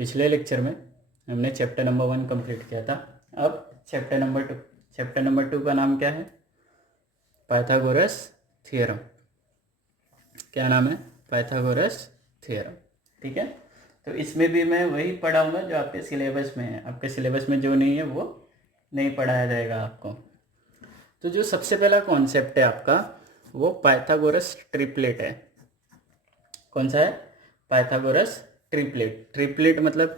पिछले लेक्चर में हमने चैप्टर नंबर 1 कंप्लीट किया था। अब चैप्टर नंबर 2 का नाम क्या है? Pythagoras theorem. क्या नाम है? Pythagoras theorem. ठीक है, तो इसमें भी मैं वही पढ़ाऊंगा जो आपके सिलेबस में है। आपके सिलेबस में जो नहीं है वो नहीं पढ़ाया जाएगा आपको। तो जो सबसे पहला कॉन्सेप्ट है आपका वो पाइथागोरस ट्रिपलेट है। कौन सा है? Pythagoras triplet. ट्रिपलेट मतलब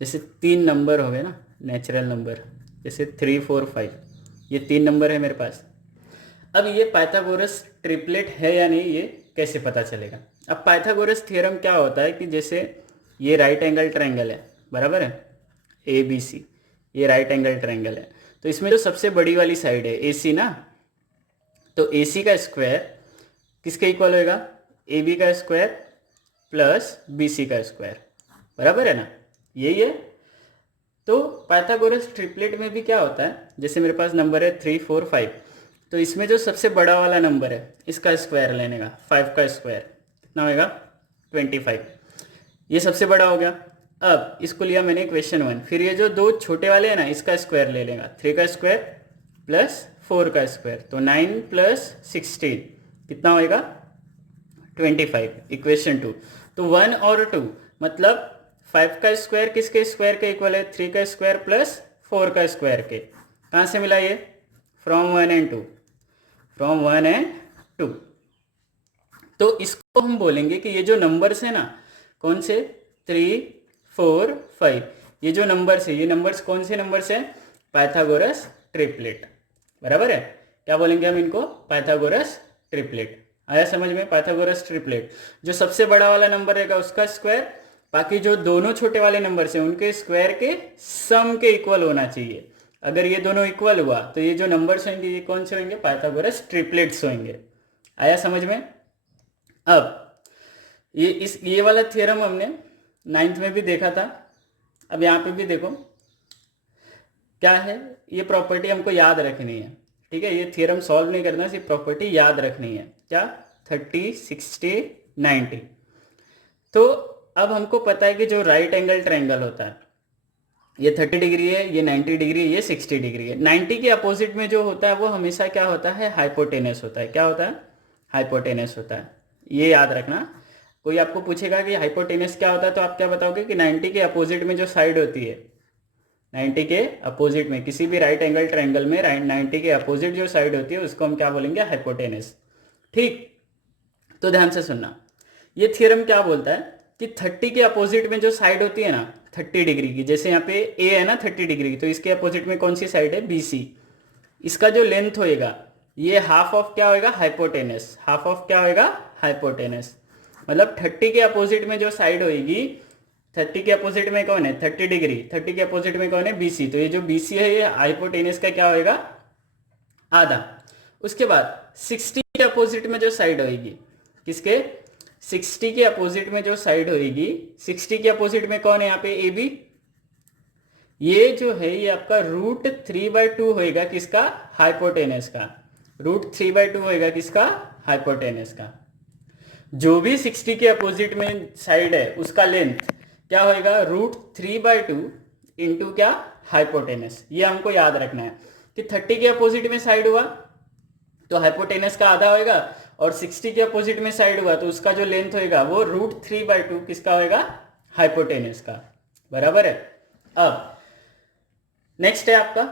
जैसे 3 नंबर हो गए ना, नेचुरल नंबर, जैसे 3, 4, 5, ये 3 नंबर है मेरे पास। अब ये पाइथागोरस ट्रिपलेट है या नहीं ये कैसे पता चलेगा? अब पाइथागोरस थ्योरम क्या होता है कि जैसे ये राइट एंगल ट्रायंगल है, बराबर है, ए बी सी, ये राइट एंगल ट्रायंगल है। तो इसमें जो सबसे बड़ी वाली साइड है ए सी ना, तो ए सी का स्क्वायर किसके इक्वल होएगा? ए बी का स्क्वायर प्लस बी सी का स्क्वायर, बराबर है ना, यही है। तो पाइथागोरस ट्रिपलेट में भी क्या होता है, जैसे मेरे पास नंबर है 3, 4, 5, तो इसमें जो सबसे बड़ा वाला नंबर है इसका स्क्वायर लेने का, 5 का स्क्वायर कितना होएगा? 25। ये सबसे बड़ा हो गया। अब इसको लिया मैंने इक्वेशन 1। फिर ये जो दो छोटे वाले हैं ना, इसका स्क्वायर ले लेगा, 3 का स्क्वायर प्लस 4 का स्क्वायर, तो 9 प्लस 16 कितना होएगा? 25, इक्वेशन 2। तो 1 और 2 मतलब 5 का स्क्वायर किसके स्क्वायर के इक्वल है? 3 का स्क्वायर प्लस 4 का स्क्वायर के। कहाँ से मिला ये? From 1 and 2, from 1 and 2। तो इसको हम बोलेंगे कि ये जो नंबर्स है ना, कौन से? 3, 4, 5, ये जो नंबर्स है, ये नंबर्स कौन से नंबर्स है? पाइथागोरस ट्रिपलेट, बराबर है। क्या बोलेंगे हम इनको? Pythagoras triplet. आया समझ में? पाइथागोरस ट्रिपलेट, जो सबसे बड़ा वाला नंबर रहेगा उसका स्क्वायर, बाकी जो दोनों छोटे वाले नंबर हैं उनके स्क्वायर के सम के इक्वल होना चाहिए। अगर ये दोनों इक्वल हुआ तो ये जो नंबर्स होंगे ये कौन से होंगे? पाइथागोरस ट्रिपलेट्स होंगे। आया समझ में? अब ये वाला थ्योरम हमने 9th में भी देखा था। अब यहाँ पे भी देखो क्या है, ये प्रॉपर्टी हमको याद रखनी है। ठीक है, ये थ्योरम सॉल्व नहीं करना, सिर्फ प्रॉपर्टी याद रखनी है। क्या? 30, 60, 90। तो अब हमको पता है कि जो राइट एंगल ट्रायंगल होता है ये 30 डिग्री है, ये 90 डिग्री है, ये 60 डिग्री है। 90 के अपोजिट में जो होता है वो हमेशा क्या होता है? हाइपोटेनस होता है। क्या होता है? हाइपोटेनस होता है। ये याद रखना। कोई आपको पूछेगा कि हाइपोटेनस क्या होता है तो आप क्या बताओगे कि 90 के अपोजिट में जो साइड होती है, 90 के अपोजिट में किसी भी राइट एंगल ट्रायंगल में 90 के अपोजिट जो साइड होती है उसको हम क्या बोलेंगे? हाइपोटेनस। ठीक, तो ध्यान से सुनना। ये थ्योरम क्या बोलता है कि 30 के अपोजिट में जो साइड होती है ना 30 डिग्री की, जैसे यहाँ पे ए है ना 30 डिग्री की, तो इसके अपोजिट में कौन सी साइड है? बी सी। इसका जो लेंथ होएगा ये हाफ ऑफ क्या होएगा? हाइपोटेनस। हाफ ऑफ क्या होएगा? हाइपोटेनस। मतलब 30 के अपोजिट में जो साइड होएगी, 30 के अपोजिट में कौन है? 30 डिग्री। 30 के अपोजिट में कौन है? B C. तो ये जो बी सी है ये हाइपोटेनस का क्या होएगा? आधा। उसके बाद 60 के अपोजिट में जो साइड होएगी, किसके? 60 के अपोजिट में जो साइड होएगी, 60 के अपोजिट में कौन है यहाँ पे? A B. ये जो है ये आपका √3/2 होएगा किसका? हाइपोटेनस का। √3/2 होएगा किसका? हाइपोटेनस का। जो भी 60 के अपोजिट में साइड है उसका लेंथ क्या होएगा? √3/2 इंटू क्या? हाइपोटेनस। ये हमको याद रखना है कि 30 के अपोजिट में साइड हुआ तो हाइपोटेनस का आधा होएगा, और 60 के अपोजिट में साइड हुआ तो उसका जो लेंथ होएगा वो √3/2 किसका होएगा? हाइपोटेनस का, बराबर है। अब नेक्स्ट है आपका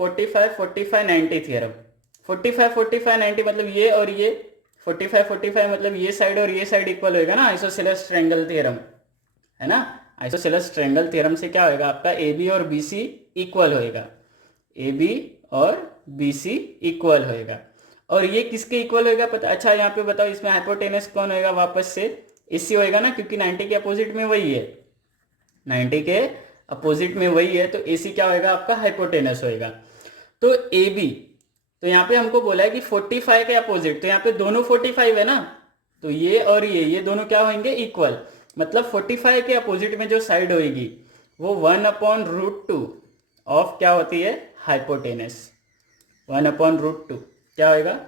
45, 45, 90 थ्योरम। 45, 45, 90 मतलब ये और ये, 45, 45 मतलब ये साइड और ये साइड इक्वल होएगा ना, आइसोसेलेस ट्रायंगल थ्योरम है ना। आइसोसेलेस ट्रायंगल थ्योरम से क्या होएगा आपका? ए बी और बी सी इक्वल होएगा। ए बी और बी सी इक्वल होएगा। और ये किसके इक्वल होएगा पता? अच्छा यहाँ पे बताओ, इसमें हाइपोटेनस कौन होएगा? वापस से इसी होएगा ना, क्योंकि 90 के अपोजिट में वही है। 90 के अपोजिट में वही है तो AC क्या होएगा आपका? हाइपोटेनस होएगा। तो AB, तो यहाँ पे हमको बोला है कि 45 के अपोजिट, तो यहाँ पे दोनों 45 है ना, तो ये और ये दोनों क्या होंगे? इक्वल। मतलब 45 के अपोजिट में जो साइड होएगी वो 1/√2 ऑफ क्या होती है? हाइपोटेनस। 1/√2 क्या होएगा?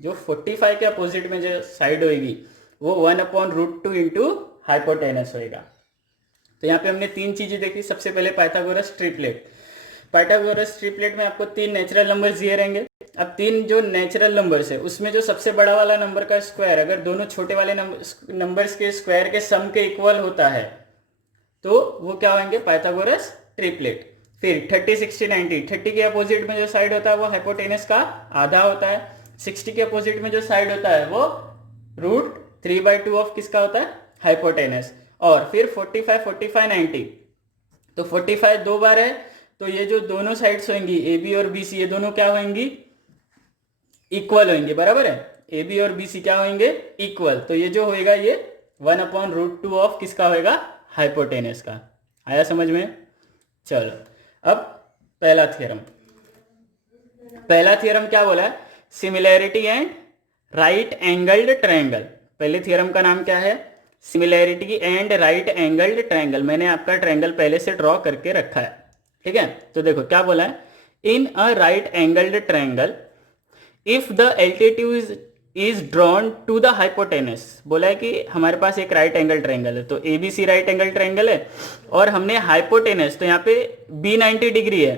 जो 45 के अपोजिट में जो साइड होएगी वो 1/√2 इंटू हाइपोटेनस होएगा। तो यहाँ पे हमने तीन चीजें देखी। सबसे पहले पाइथागोरस ट्रिपलेट। पाइथागोरस ट्रिपलेट में आपको तीन नेचुरल नंबर दिए रहेंगे। अब तीन जो नेचुरल नंबर्स है उसमें जो सबसे बड़ा वाला नंबर का स्क्वायर अगर दोनों छोटे वाले नंबर्स के स्क्वायर के सम के इक्वल होता है तो वो क्या होंगे, पाइथागोरस ट्रिपलेट। फिर 30, 60, 90, 30 के अपोजिट में जो साइड होता है वो हाइपोटेनस का आधा होता है। 60 के अपोजिट में जो साइड होता है वो √3/2 ऑफ किसका होता है, हाइपोटेनस। और फिर 45, 45, 90, तो 45 दो बार है तो ये जो दोनों साइड्स होंगी ए बी और बी सी, ये दोनों क्या होंगी, इक्वल होंगे, बराबर है। ए बी और बी सी क्या होंगे, इक्वल। तो ये जो होएगा ये 1/√2 ऑफ किसका होएगा, हाइपोटेनस का। आया समझ में। चलो अब पहला थ्योरम। पहला थ्योरम क्या बोला है, similarity and right angled triangle. पहले थ्योरम का नाम क्या है, similarity and right angled triangle. मैंने आपका ट्रायंगल पहले से ड्रॉ करके रखा है, ठीक है। तो देखो क्या बोला है, in a right angled triangle if the altitude is drawn to the hypotenuse. बोला है कि हमारे पास एक राइट एंगल ट्रायंगल है, तो एबीसी राइट एंगल ट्रायंगल है और हमने हाइपोटेनस, तो यहाँ पे बी 90 डिग्री है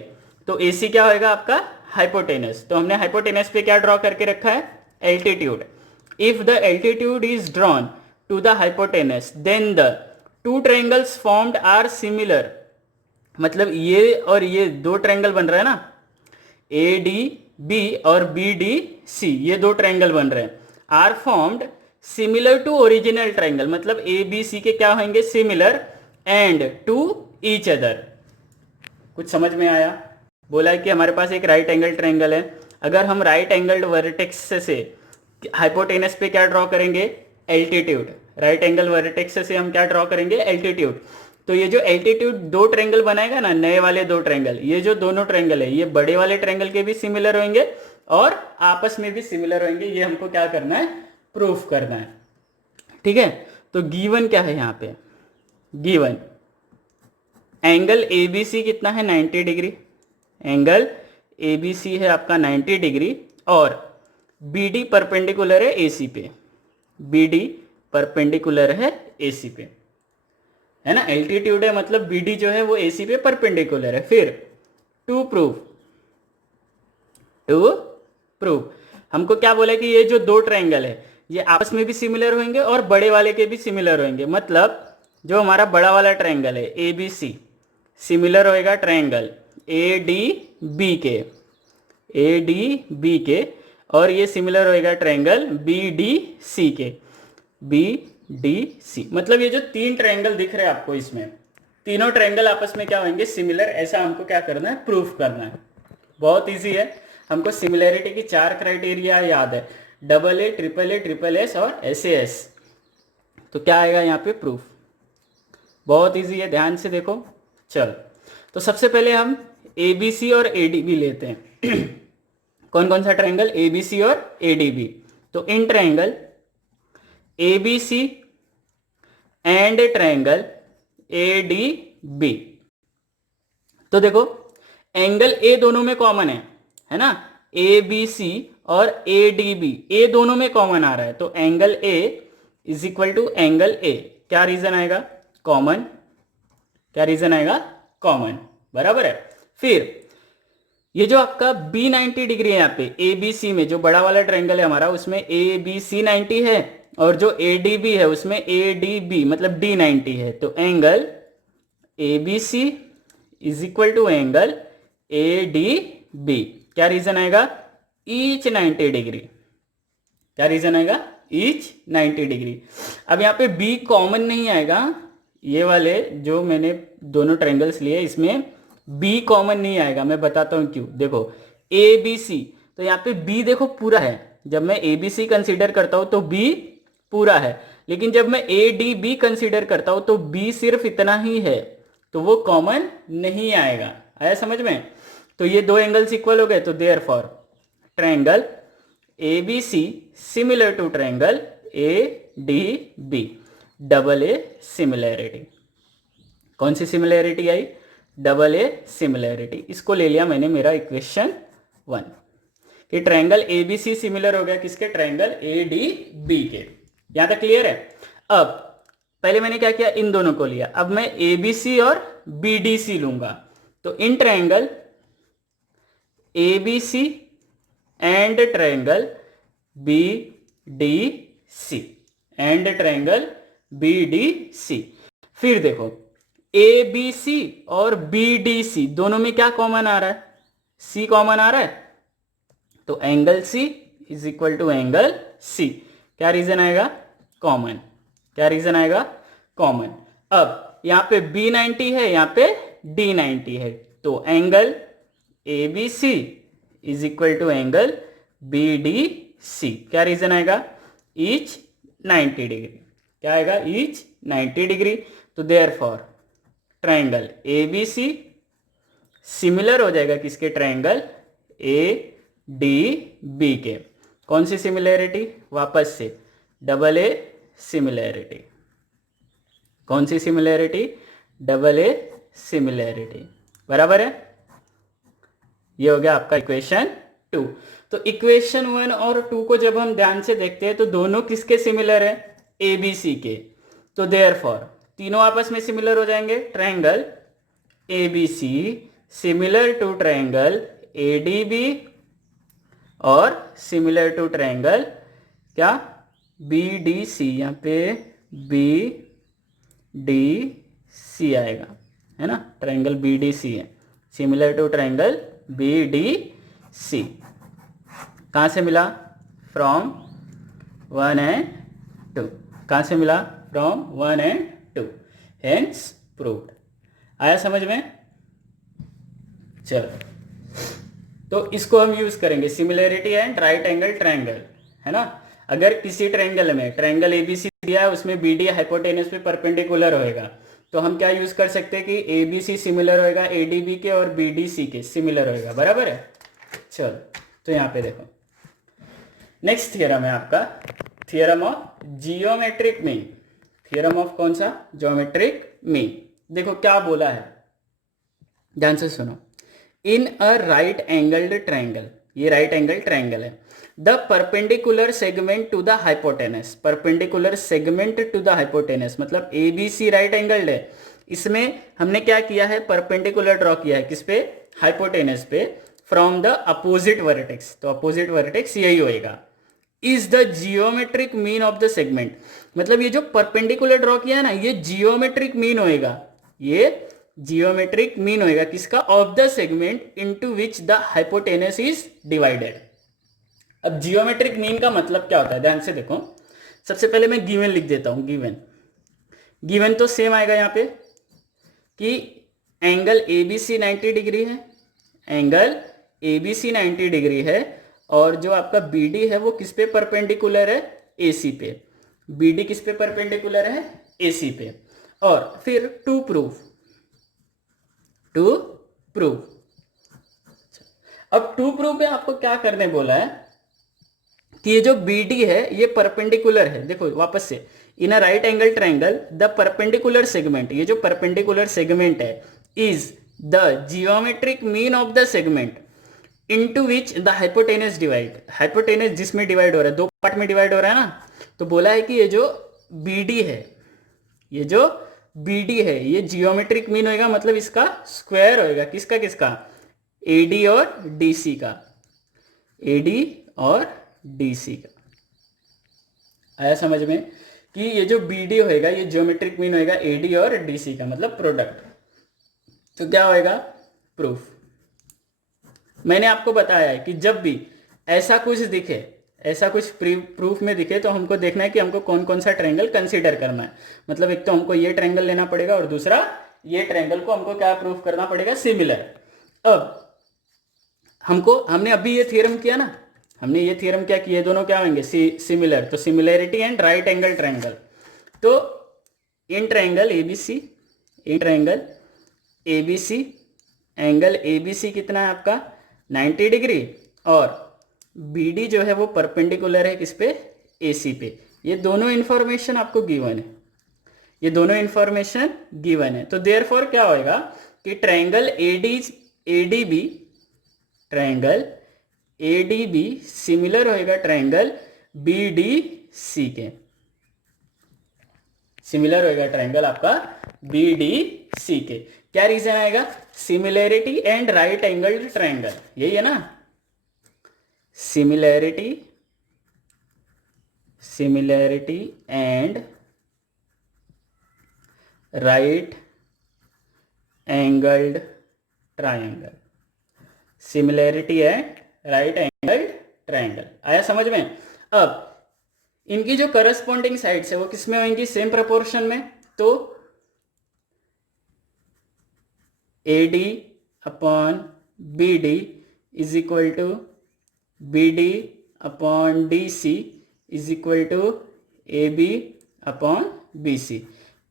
तो एसी क्या होएगा आपका, हाइपोटेनस। तो हमने हाइपोटेनस पे क्या ड्रॉ करके रखा है, altitude. If the altitude is drawn to the hypotenuse then the two triangles formed are similar. मतलब ये और ये दो ट्रायंगल बन रहा है ना, ए डी बी और बी डी सी, ये दो ट्रायंगल बन रहे हैं, are formed similar to original triangle. मतलब ए बी सी के क्या होंगे, similar and to each other. कुछ समझ में आया। बोला है कि हमारे पास एक राइट एंगल ट्रायंगल है, अगर हम राइट एंगल्ड वर्टेक्स से हाइपोटेनस पे क्या ड्रॉ करेंगे, एल्टीट्यूड। राइट एंगल वर्टेक्स से हम क्या ड्रॉ करेंगे, एल्टीट्यूड। तो ये जो एल्टीट्यूड दो ट्रायंगल बनाएगा ना, नए वाले दो ट्रायंगल, ये जो दोनों ट्रायंगल है ये बड़े वाले ट्रायंगल के भी सिमिलर होंगे और आपस में भी सिमिलर होंगे। ये हमको क्या करना है, प्रूफ करना है, ठीक है। तो गिवन क्या है यहाँ पे, गिवन एंगल एबीसी कितना है, 90 डिग्री। एंगल एबीसी है आपका 90 डिग्री और बीडी परपेंडिकुलर है एसी पे, बीडी परपेंडिकुलर है एसी पे, है ना। एल्टीट्यूड है मतलब बीडी जो है वो एसी पे परपेंडिकुलर है। फिर टू प्रूफ हमको क्या बोला कि ये जो दो ट्रायंगल है ये आपस में भी सिमिलर होंगे और बड़े वाले के भी सिमिलर होंगे। मतलब जो हमारा बड़ा वाला ट्रायंगल है ए बी सी सिमिलर होएगा ट्रायंगल ए डी बी के, ए डी बी के, और ये सिमिलर होएगा ट्रायंगल बी डी सी के, बी डी सी। मतलब ये जो तीन ट्रायंगल दिख रहे हैं आपको, इसमें तीनों ट्रायंगल आपस में क्या होंगे, सिमिलर। ऐसा हमको क्या करना है, प्रूफ करना है। बहुत इजी है, हमको सिमिलैरिटी की 4 क्राइटेरिया याद है, डबल ए, ट्रिपल एस और एस। तो क्या आएगा यहाँ पे, प्रूफ। बहुत इजी है, ध्यान से देखो। चल तो सबसे पहले हम ए बी सी और ए डी बी लेते हैं। कौन कौन सा ट्रायंगल, ए बी सी और ए डी बी। तो in triangle A B C and triangle A D B, तो देखो एंगल ए दोनों में कॉमन है ना, ए बी सी और ए डी बी, ए दोनों में कॉमन आ रहा है। तो angle A is equal to angle A, क्या रीजन आएगा, कॉमन। क्या रीजन आएगा, कॉमन, बराबर है। फिर ये जो आपका बी 90 डिग्री है यहाँ पे ए बी सी में, जो बड़ा वाला ट्रायंगल है हमारा उसमें ए बी सी 90 है और जो ए डी बी है उसमें ए डी बी मतलब डी 90 है। तो angle A B C is equal to angle A D B. क्या रीजन आएगा, ईच 90 डिग्री। क्या रीजन आएगा, ईच 90 डिग्री। अब यहाँ पे बी कॉमन नहीं आएगा, ये वाले जो मैंने दोनों ट्रायंगल्स लिए इसमें बी कॉमन नहीं आएगा। मैं बताता हूं क्यों। देखो ए बी सी, तो यहाँ पे बी देखो पूरा है, जब मैं ए बी सी कंसिडर करता हूं तो बी पूरा है, लेकिन जब मैं ए डी बी कंसिडर करता हूं तो बी सिर्फ इतना ही है, तो वो कॉमन नहीं आएगा। आया समझ में। तो ये दो एंगल्स इक्वल हो गए, तो therefore triangle A B C similar to triangle A D B, double A similarity. कौन सी सिमिलैरिटी आई, डबल ए सिमिलैरिटी। इसको ले लिया मैंने मेरा इक्वेशन 1 कि triangle A B C similar हो गया किसके, ट्रायंगल ए डी बी के। यहां तक क्लियर है। अब पहले मैंने क्या किया, इन दोनों को लिया, अब मैं ABC और BDC लूंगा। तो in triangle ABC and triangle BDC and triangle BDC। फिर देखो ABC और BDC दोनों में क्या कॉमन आ रहा है, C कॉमन आ रहा है, तो angle C is equal to angle C। क्या रीजन आएगा, कॉमन। क्या रीजन आएगा, कॉमन। अब यहां पे B90 है, यहां पे D90 है, तो angle ABC is equal to angle BDC। क्या रीजन आएगा, ईच 90 डिग्री। क्या आएगा, ईच 90 डिग्री। तो देयरफॉर ट्रायंगल ABC सिमिलर हो जाएगा किसके, ट्रायंगल ADB के। कौन सी सिमिलैरिटी, वापस से डबल A सिमिलैरिटी। कौन सी सिमिलैरिटी, डबल A सिमिलैरिटी। बराबर है। ये हो गया आपका इक्वेशन 2। तो इक्वेशन 1 और 2 को जब हम ध्यान से देखते हैं तो दोनों किसके सिमिलर है, ABC के। तो देयरफॉर तीनों आपस में सिमिलर हो जाएंगे। Triangle ABC similar to triangle ADB और सिमिलर टू ट्रायंगल क्या, BDC। यहाँ पे BDC आएगा, है ना, ट्रायंगल BDC है, सिमिलर टू ट्रायंगल BDC। कहाँ से मिला, फ्रॉम 1 एंड 2। कहाँ से मिला, फ्रॉम 1 एंड 2, हेंस प्रूव्ड। आया समझ में। चलो, तो इसको हम यूज करेंगे, similarity and right angle triangle, है ना। अगर किसी ट्रायंगल में ट्रायंगल ABC दिया है, उसमें BD हाइपोटेनस पे परपेंडिकुलर होएगा, तो हम क्या यूज कर सकते हैं कि ABC सिमिलर होएगा ADB के और BDC के सिमिलर होएगा। बराबर है। चलो, तो यहाँ पे देखो नेक्स्ट थियरम है आपका, theorem of geometric mean. Theorem of कौन सा, ज्योमेट्रिक मीन। देखो क्या बोला है, ध्यान से सुनो। In a right angled triangle, ये राइट एंगल ट्रायंगल है, the perpendicular segment to the hypotenuse. Perpendicular segment to the hypotenuse मतलब ABC राइट एंगल्ड है, इसमें हमने क्या किया है, परपेंडिकुलर ड्रॉ किया है किस पे, हाइपोटेनस पे, फ्रॉम द अपोजिट वर्टेक्स। तो अपोजिट वर्टेक्स यही होएगा। Is the geometric mean of the segment, मतलब ये जो परपेंडिकुलर ड्रॉ किया है ना, ये जियोमेट्रिक मीन होएगा। ये जियोमेट्रिक मीन होएगा किसका, of the segment into which the hypotenuse is divided. अब जियोमेट्रिक मीन का मतलब क्या होता है, ध्यान से देखो। सबसे पहले मैं गिवन लिख देता हूं, गिवन तो सेम आएगा यहाँ पे कि एंगल ABC 90 डिग्री है, एंगल ABC 90 डिग्री है, और जो आपका BD है वो किस पे परपेंडिकुलर है, AC पे। BD किस पे परपेंडिकुलर है, AC पे। और फिर टू प्रूफ, अब टू प्रूफ में आपको क्या करने बोला है कि ये जो BD है ये परपेंडिकुलर है। देखो वापस से, in a right angle triangle the perpendicular segment, ये जो परपेंडिकुलर सेगमेंट है, is the geometric mean of the segment into which the hypotenuse divide. Hypotenuse जिसमें डिवाइड हो रहा है, दो पार्ट में डिवाइड हो रहा है ना, तो बोला है कि ये जो BD है, ये जो BD है ये जियोमेट्रिक मीन होएगा, मतलब इसका स्क्वायर होएगा। किसका किसका, AD और DC का, AD और DC का। आया समझ में कि ये जो BD होएगा ये जियोमेट्रिक मीन होएगा AD और DC का, मतलब प्रोडक्ट। तो क्या होएगा, प्रूफ। मैंने आपको बताया है कि जब भी ऐसा कुछ दिखे, ऐसा कुछ प्रूफ में दिखे, तो हमको देखना है कि हमको कौन कौन सा ट्रायंगल कंसीडर करना है। मतलब एक तो हमको ये ट्रायंगल लेना पड़ेगा और दूसरा ये ट्रायंगल को हमको क्या प्रूफ करना पड़ेगा, सिमिलर। अब हमने अभी ये थ्योरम किया ना, हमने ये थ्योरम क्या किया, दोनों क्या होंगे, सिमिलर। तो similarity and right angle triangle. तो in triangle ABC, in triangle ABC, angle ABC कितना है आपका 90 डिग्री, और BD जो है वो परपेंडिकुलर है किस पे, AC पे। ये दोनों इंफॉर्मेशन आपको गिवन है, ये दोनों इंफॉर्मेशन गिवन है। तो देयरफॉर क्या होएगा कि triangle ADB, triangle ADB similar होएगा ट्रायंगल BDC के। सिमिलर होएगा ट्रायंगल आपका BDC के। क्या रीजन आएगा? Similarity and right angled triangle, यही है ना, similarity and right angled triangle, similarity and right angled triangle. आया समझ में? अब इनकी जो करस्पॉन्डिंग साइड्स है वो किसमें होंगी? सेम प्रोपोर्शन में। तो AD upon BD is equal to BD upon DC is equal to AB upon BC,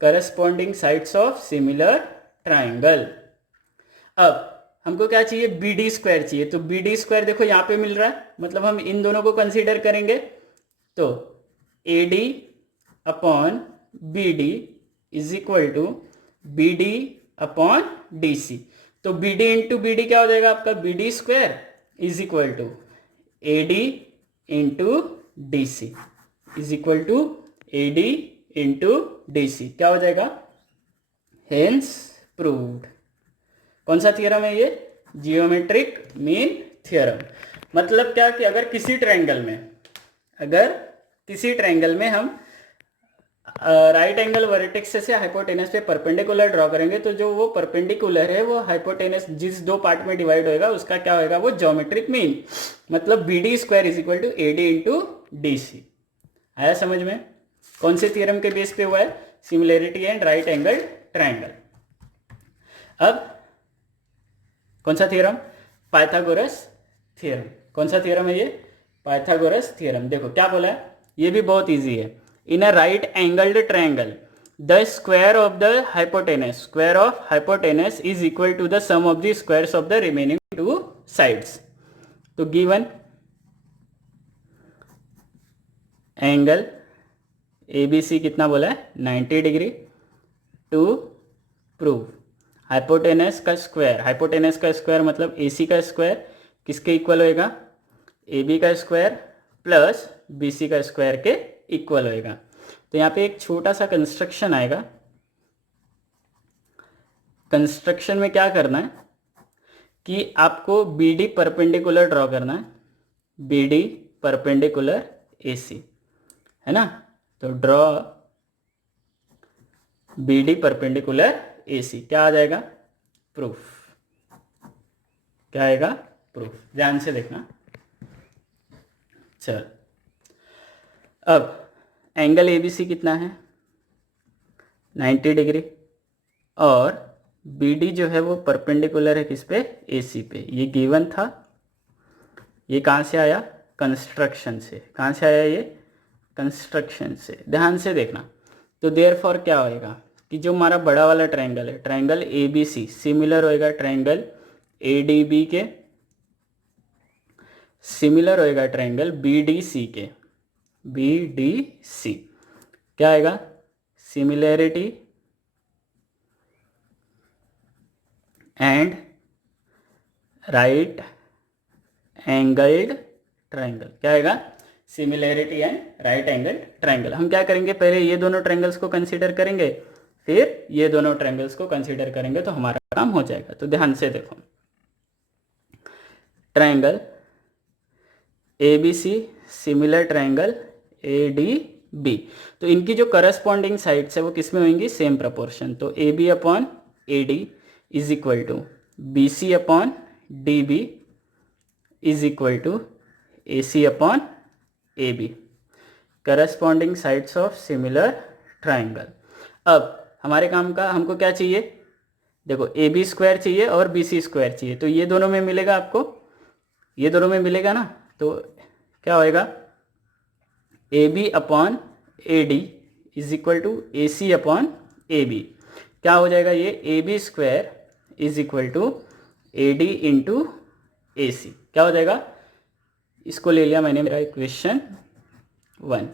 corresponding sides of similar triangle. अब हमको क्या चाहिए? BD स्क्वायर चाहिए। तो BD स्क्वायर देखो यहाँ पे मिल रहा है, मतलब हम इन दोनों को कंसीडर करेंगे। तो AD upon BD is equal to BD upon DC। तो BD इंटू BD क्या हो जाएगा आपका? BD square is equal to AD into DC is equal to AD into DC। क्या हो जाएगा? Hence proved. कौन सा थियरम है ये? Geometric mean theorem. मतलब क्या कि अगर किसी ट्रायंगल में हम राइट एंगल वर्टेक्स से हाइपोटेनस पे परपेंडिकुलर ड्रॉ करेंगे, तो जो वो परपेंडिकुलर है वो हाइपोटेनस जिस दो पार्ट में डिवाइड होएगा उसका क्या होएगा? वो ज्योमेट्रिक मीन, मतलब BD square is equal to AD into DC। आया समझ में? कौन से थियरम के बेस पे हुआ है? Similarity and right angle triangle. अब कौन सा थियरम? Pythagoras theorem. कौन सा थियरम है ये? Pythagoras theorem. देखो क्या बोला है, ये भी बहुत इजी है। In a right angled triangle the square of the hypotenuse is equal to the sum of the squares of the remaining two sides. तो गिवन एंगल ABC कितना बोला है? 90 डिग्री। टू प्रूव हाइपोटेनस का square मतलब AC का square किसके equal होएगा? AB का स्क्वायर प्लस BC का स्क्वायर के इक्वल होएगा। तो यहाँ पे एक छोटा सा कंस्ट्रक्शन आएगा। कंस्ट्रक्शन में क्या करना है कि आपको BD परपेंडिकुलर ड्रॉ करना है, BD परपेंडिकुलर AC, है ना। तो ड्रॉ BD परपेंडिकुलर AC। क्या आ जाएगा? प्रूफ। क्या आएगा? प्रूफ। ध्यान से देखना। चल अब एंगल ABC कितना है? 90 डिग्री। और BD जो है वो परपेंडिकुलर है किस पे? AC पे। ये गिवन था। ये कहाँ से आया? कंस्ट्रक्शन से। कहाँ से आया ये? कंस्ट्रक्शन से। ध्यान से देखना। तो देयरफॉर क्या होएगा कि जो हमारा बड़ा वाला ट्रायंगल है, ट्रायंगल ABC सिमिलर होएगा ट्रायंगल ADB के, सिमिलर होएगा ट्रायंगल BDC के। BDC क्या आएगा? Similarity and right angled triangle. क्या आएगा? Similarity and right angle triangle. हम क्या करेंगे? पहले ये दोनों ट्रायंगल्स को कंसीडर करेंगे, फिर ये दोनों ट्रायंगल्स को कंसीडर करेंगे, तो हमारा काम हो जाएगा। तो ध्यान से देखो, triangle ABC similar triangle ADB, तो इनकी जो करस्पॉन्डिंग साइड्स है वो किस में होंगी? Same proportion. तो AB upon AD is equal to BC upon DB is equal to AC upon AB, corresponding sides of similar triangle. अब हमारे काम का हमको क्या चाहिए? देखो AB स्क्वायर चाहिए और BC स्क्वायर चाहिए। तो ये दोनों में मिलेगा आपको, ये दोनों में मिलेगा ना। तो क्या होएगा? AB upon AD is equal to AC upon AB। क्या हो जाएगा ये? AB square is equal to AD into AC। क्या हो जाएगा? इसको ले लिया मैंने मेरा इक्वेशन 1।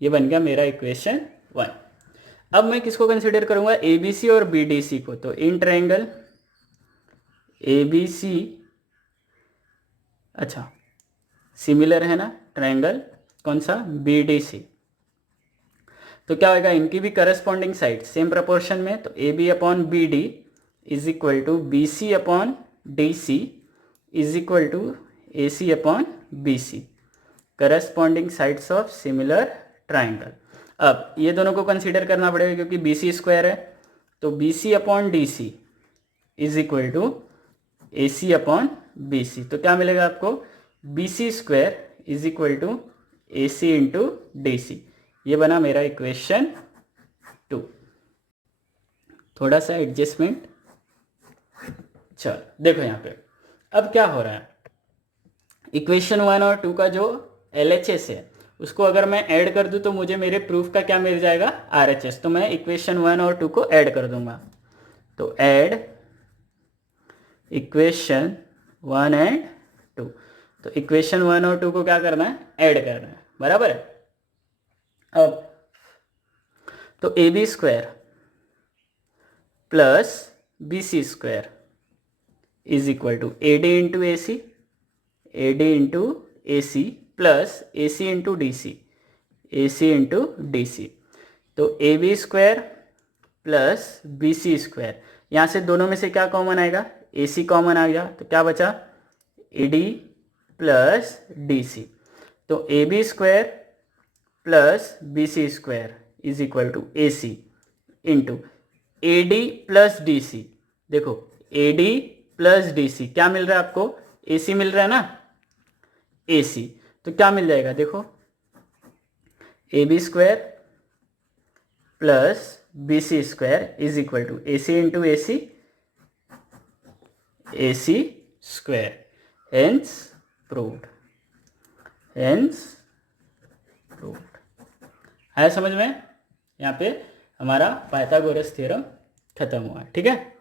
ये बन गया मेरा इक्वेशन 1। अब मैं किसको कंसीडर करूंगा? ABC और BDC को। तो इन ट्रायंगल ABC, अच्छा सिमिलर है ना ट्रायंगल कौन सा? BDC। तो क्या होगा, इनकी भी करस्पॉन्डिंग साइड सेम प्रपोर्शन में, तो A B upon B D is equal to B C upon D C is equal to A C upon B C, corresponding sides of similar triangle. अब ये दोनों को कंसीडर करना पड़ेगा क्योंकि B C square है, तो B C upon D C is equal to A C upon B C. तो क्या मिलेगा आपको, B C square is equal to A C into D C. ये बना मेरा इक्वेशन 2। थोड़ा सा एडजस्टमेंट। चलो देखो यहाँ पे अब क्या हो रहा है, इक्वेशन 1 और 2 का जो LHS है उसको अगर मैं ऐड कर दूं तो मुझे मेरे प्रूफ का क्या मिल जाएगा, RHS। तो मैं इक्वेशन 1 और 2 को ऐड कर दूंगा, तो ऐड इक्वेशन 1 एंड 2। तो इक्वेशन 1 और 2 को क्या करना है, ऐड करना है, बराबर है। अब तो A B square plus B C square is equal to A D into A C, A D into A C plus A C into D C, A C into D C. तो A B square plus B C square, यहाँ से दोनों में से क्या common आएगा, ए सी common आ गया, तो क्या बचा, A D plus D C. तो A B square plus B C square is equal to A C into A D plus D C. देखो A D plus D C क्या मिल रहा है आपको, ए सी मिल रहा है ना, ए सी। तो क्या मिल जाएगा, देखो A B square plus B C square is equal to A C into A C, A C square. Hence proved, hence proved. है समझ में, यहाँ पे हमारा पाइथागोरस थ्योरम खत्म हुआ, ठीक है।